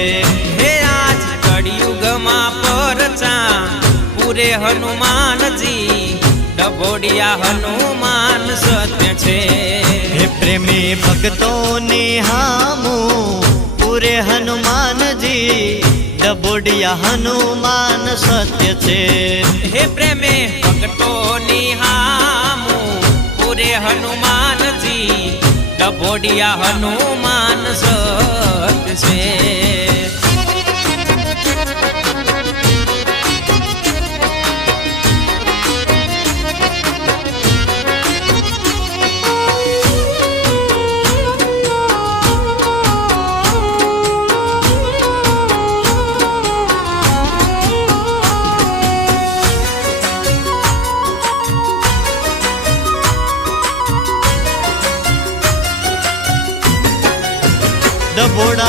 हे आज कड़ियुग मां परचा पूरे हनुमान जी डबोडिया हनुमान सत्य छे। हे प्रेमी भक्तों ने हामू पूरे हनुमान जी डबोडिया हनुमान सत्य छे। हे प्रेमी भक्तों ने हामू पूरे हनुमान जी डबोडिया हनुमान सत्य छे। डबोड़ा